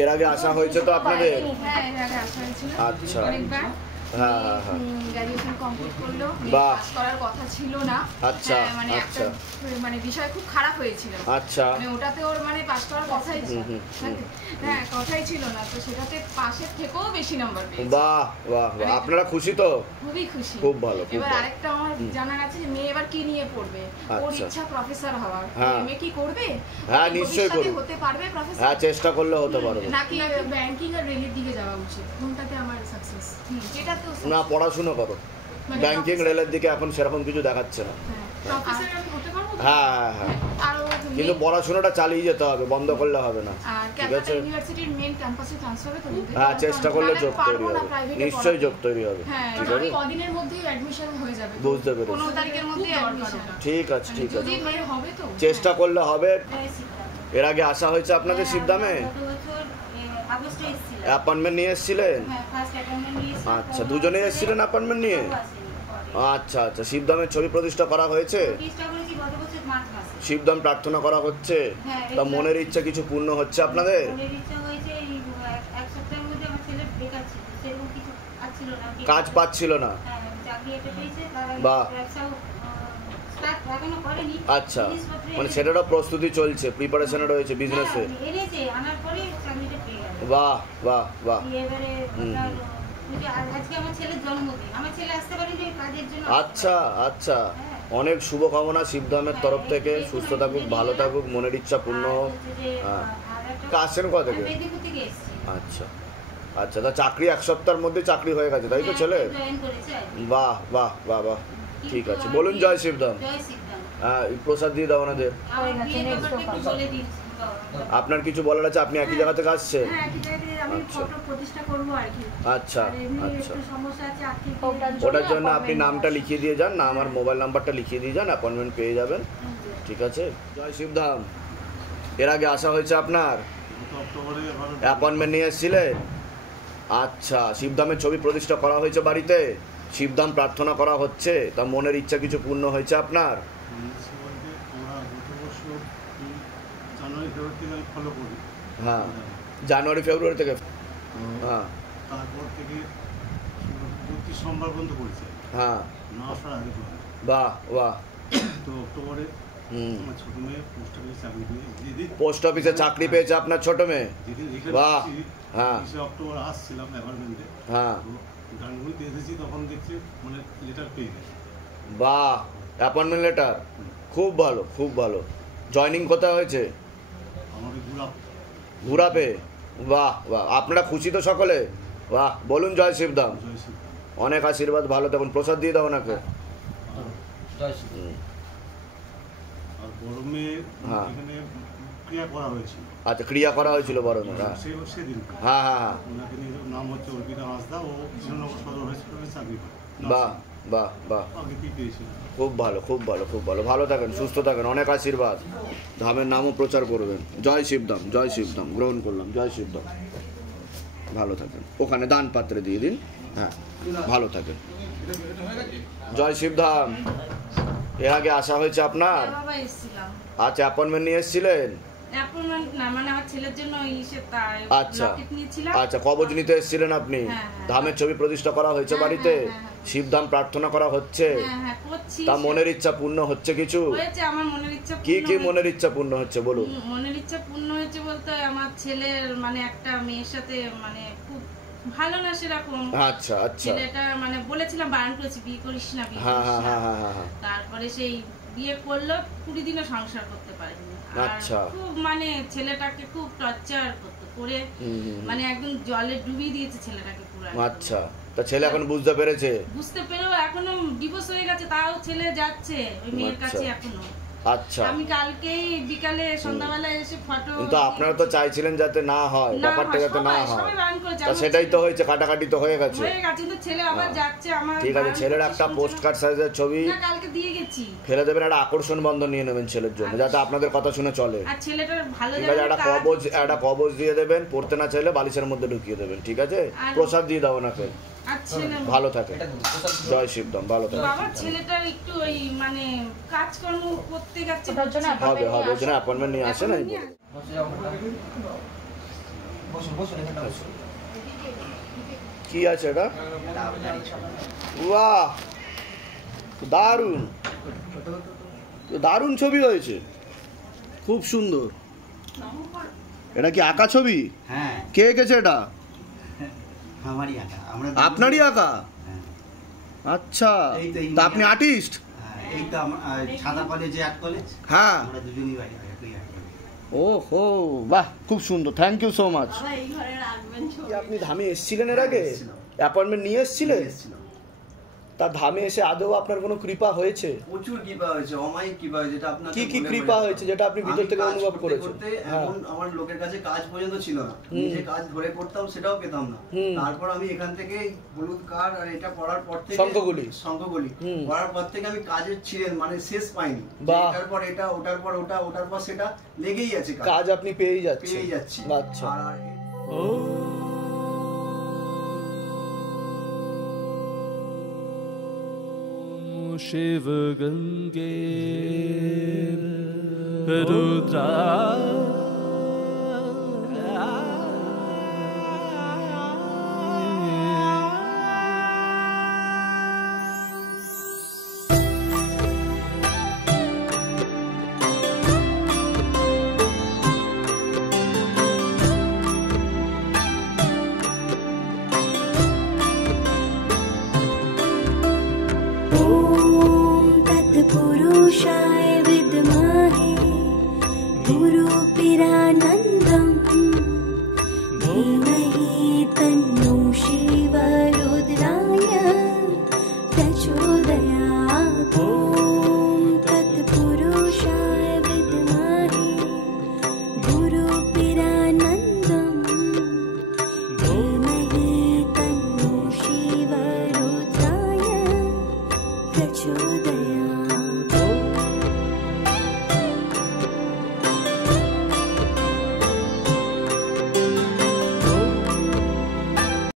এর আগে আসা হয়েছে তো আপনাদের? হ্যাঁ, এর আগে আসা হয়েছিল আচ্ছা। অনেকবার। হ্যাঁ হ্যাঁ হ্যাঁ। গ্র্যাজুয়েশন কমপ্লিট করলো, বাহ। পাস করার কথা ছিল না। আচ্ছা মানে একটা আচ্ছা মানে বিষয় খুব খারাপ হয়েছিল। আচ্ছা। মানে ওটাতে ওর মানে পাস করার কথাই ছিল। হ্যাঁ, কথাই ছিল না, তো সেটাতে পাশের থেকেও বেশি নাম্বার পেয়েছে। বাহ বাহ বাহ, আপনারা খুশি তো? খুবই খুশি। খুব ভালো, খুব এবার ভালো। আরেকটা আমার জানার আছে যে মেয়ে এবার কি নিয়ে পড়বে। ওর আচ্ছা। ইচ্ছা প্রফেসর হওয়ার। হ্যাঁ। মেয়ে কি করবে? হ্যাঁ, নিশ্চয়ই করবে। হতে পারবে প্রফেসর? হ্যাঁ, চেষ্টা করলে হতে পারবে। নাকি ব্যাংকিং আর রেলের দিকে যাওয়া উচিত? কোনটাতে আমার সাকসেস? এটা তো না, পড়াশোনা করো। ব্যাংকিং রেলের দিকে এখন সেরকম কিছু দেখাচ্ছে না। প্রফেসর আমি হতে পারবো? হ্যাঁ হ্যাঁ হ্যাঁ, কিন্তু পড়াশোনাটা চালিয়ে যেতে হবে, বন্ধ করলে হবে না। আর ঠিক আছে? ক্যালকাটা ইউনিভার্সিটির মেইন ক্যাম্পাসে ট্রান্সফার হবে তো? হ্যাঁ, চেষ্টা করলে যোগ তৈরি হবে, নিশ্চয়ই যোগ তৈরি হবে। হ্যাঁ, ঠিক আছে, কদিনের মধ্যেই অ্যাডমিশন হয়ে যাবে। বুঝতে পেরেছি। 15 তারিখের মধ্যে অ্যাডমিশন। ঠিক আছে ঠিক আছে, যদি মেয়ে হবে তো চেষ্টা করলে হবে। এর আগে আসা হয়েছে আপনাদের শিবধামে? অ্যাপয়েন্টমেন্ট নিয়ে এসেছিলেন? আচ্ছা, দুজনে এসেছিলেন অ্যাপয়েন্টমেন্ট নিয়ে? আচ্ছা আচ্ছা, শিবধামের ছবি প্রতিষ্ঠা করা হয়েছে? শিবধাম প্রার্থনা করা হচ্ছে? তা মনের ইচ্ছা কিছু পূর্ণ হচ্ছে আপনাদের? কাজ পাচ্ছিল না? বাহ। আচ্ছা, মানে সেটারও প্রস্তুতি চলছে, প্রিপারেশনে রয়েছে বিজনেসে? বাহ বাহ বাহ। আচ্ছা আচ্ছা, অনেক শুভকামনা শিবধামের তরফ থেকে। সুস্থ থাকুক, ভালো থাকুক, মনের ইচ্ছা পূর্ণ হোক। হ্যাঁ, আসছেন কোথা থেকে? আচ্ছা আচ্ছা, তা চাকরি 1 সপ্তাহের মধ্যে চাকরি হয়ে গেছে তাই তো ছেলে? বাহ বাহ বাহ বাহ, ঠিক আছে, বলুন জয় শিবধাম। হ্যাঁ, প্রসাদ দিয়ে দাও ওনাদের। আপনার কিছু বলার আছে? আপনি একই জায়গা থেকে আসছেন? আচ্ছা আচ্ছা, ওটার জন্য আপনি নামটা লিখিয়ে দিয়ে যান, না আমার মোবাইল নাম্বারটা লিখিয়ে দিয়ে যান, অ্যাপয়েন্টমেন্ট পেয়ে যাবেন। ঠিক আছে, জয় শিবধাম। এর আগে আসা হয়েছে আপনার? অ্যাপয়েন্টমেন্ট নিয়ে এসেছিলেন? আচ্ছা, শিবধামের ছবি প্রতিষ্ঠা করা হয়েছে বাড়িতে? শিবধাম প্রার্থনা করা হচ্ছে, তা মনের ইচ্ছা কিছু পূর্ণ হয়েছে আপনার? হ্যাঁ, জানুয়ারি ফেব্রুয়ারি থেকে। হ্যাঁ, তারপর থেকে 25 সোমবার পর্যন্ত করেছে। হ্যাঁ, বাহ বাহ। তো অক্টোবরে আমার ছোট মেয়ে পোস্ট অফিসে চাকরি পেয়েছে। পোস্ট অফিসে চাকরি পেয়েছে আপনার ছোট মেয়ে? বাহ। হ্যাঁ, অক্টোবর আসছিলাম অ্যাপার্টমেন্টে। হ্যাঁ, গানগুলিতে এসেছি, তখন দেখছি মানে লেটার পেয়ে গেছে। বাহ, অ্যাপয়েন্টমেন্ট লেটার, খুব ভালো খুব ভালো। জয়নিং কোথায় হয়েছে? আমাদের ঘুরাপে। বাহ বাহ, আপনারা খুশি তো সকলে? বাহ, বলুন জয় শিবধাম। অনেক আশীর্বাদ, ভালো থাকুন। প্রসাদ দিয়ে দাও ওনাকে। আর বড় মেয়ে এখানে ক্রিয়া করা হয়েছিল। আচ্ছা, ক্রিয়া করা হয়েছিল বড় মেয়ে? সেদিন। হ্যাঁ হ্যাঁ হ্যাঁ। ওনাকে নিয়ে, নাম হচ্ছে অর্পিতা হাঁসদা, ও কৃষ্ণনগর সদর হসপিটালে চাকরি করে। বাহ বাহ বাহ, আগে কি পেয়েছিল। খুব ভালো খুব ভালো খুব ভালো। ভালো থাকেন, সুস্থ থাকেন, অনেক আশীর্বাদ। ধামের নামও প্রচার করবেন। জয় শিবধাম, জয় শিবধাম। গ্রহণ করলাম, জয় শিবধাম। ভালো থাকেন, ওখানে দান পাত্রে দিয়ে দিন। হ্যাঁ, ভালো থাকেন। জয় শিবধাম। এর আগে আসা হয়েছে আপনার? আচ্ছা, অ্যাপয়েন্টমেন্ট নিয়ে এসেছিলেন? আচ্ছা আচ্ছা, কবজ নিতে এসেছিলেন আপনি? ধামের ছবি প্রতিষ্ঠা করা হয়েছে বাড়িতে? শিবধাম প্রার্থনা করা হচ্ছে, তা মনের ইচ্ছা পূর্ণ হচ্ছে কিছু? কি কি মনের ইচ্ছা পূর্ণ হচ্ছে বলুন? মনের ইচ্ছা পূর্ণ হয়েছে বলতে আমার ছেলের মানে একটা মেয়ের সাথে মানে খুব ভালো না সেরকম। আচ্ছা আচ্ছা, ছেলেটা মানে বলেছিলাম, বারণ করেছি বিয়ে করিস না, তারপরে সেই বিয়ে করলো, 20 দিনে সংসার করতে পারেনি। আচ্ছা, খুব মানে ছেলেটাকে খুব টর্চার করে মানে একদম জলে ডুবিয়ে দিয়েছে ছেলেটাকে পুরো। আচ্ছা, তা ছেলে এখন বুঝতে পেরেছে? বুঝতে পেরেও এখনো ডিভোর্স হয়ে গেছে, তাও ছেলে যাচ্ছে ওই মেয়ের কাছে এখনো। আচ্ছা, আমি কালকেই বিকালে সন্ধ্যাবেলা এসে ফটো। কিন্তু আপনারা তো চাইছিলেন যাতে না হয়, ব্যাপারটা যাতে না হয়, তা সেটাই তো হয়েছে, কাটাকাটি তো হয়ে গেছে। কিন্তু ছেলে আবার যাচ্ছে আমার। ঠিক আছে, ছেলের একটা পোস্ট কার্ড সাইজের ছবি কালকে দিয়ে গেছি, ফেলে দেবেন, একটা আকর্ষণ বন্ধন নিয়ে নেবেন ছেলের জন্য, যাতে আপনাদের কথা শুনে চলে। আর ছেলেটার ভালো ঠিক আছে, একটা কবজ দিয়ে দেবেন, পড়তে না চাইলে বালিশের মধ্যে ঢুকিয়ে দেবেন। ঠিক আছে, প্রসাদ দিয়ে দাও ওনাকে। ভালো থাকে, জয় শিবধাম, ভালো থাকে। বাবা ছেলেটা একটু ওই মানে কাজকর্ম করতে যাচ্ছে, হবে হবে, ওই জন্য অ্যাপয়েন্টমেন্ট নিয়ে আসে না। কি আছে এটা? বাহ, দারুণ দারুণ ছবি হয়েছে, খুব সুন্দর। এটা কি আঁকা ছবি? হ্যাঁ। কে এঁকেছে এটা? আমারই আঁকা। আপনারই আঁকা? আচ্ছা, তা আপনি আর্টিস্ট? এই তো সাদা কলেজ, যে আর্ট কলেজ, হ্যাঁ, আমরা দুজনই বাড়ি। ও হো, বাহ, খুব সুন্দর, থ্যাংক ইউ সো মাচ। আপনি ধামে এসেছিলেন এর আগে? অ্যাপয়েন্টমেন্ট নিয়ে এসেছিলেন? তার ধামে এসে আদৌ আপনার কোনো কৃপা হয়েছে? প্রচুর কৃপা হয়েছে, অমায়িক কৃপা হয়েছে। যেটা আপনাকে কি কি কৃপা হয়েছে যেটা আপনি ভিতর থেকে অনুভব করেছেন? এমন আমার লোকের কাছে কাজ পর্যন্ত ছিল না, নিজে কাজ ধরে করতাম সেটাও পেতাম না। তারপর আমি এখান থেকে হলুদ কার্ড আর এটা পড়ার পর থেকে শঙ্খগুলি পড়ার পর থেকে আমি কাজের ছিলেন মানে শেষ পাইনি। এটার পর এটা, ওটার পর ওটা, ওটার পর সেটা লেগেই আছে, কাজ আপনি পেয়েই যাচ্ছি। আচ্ছা, शिव गंगे रुद्रा पुरुषाय विद्महे गुरुपिरानन्दं धीमहि तन्नो शिवरुद्राय प्रचोदयात्। ॐ तत्पुरुषाय विद्महे गुरुपिरानन्दं धीमहि तन्नो शिवरुद्राय प्रचोदयात्।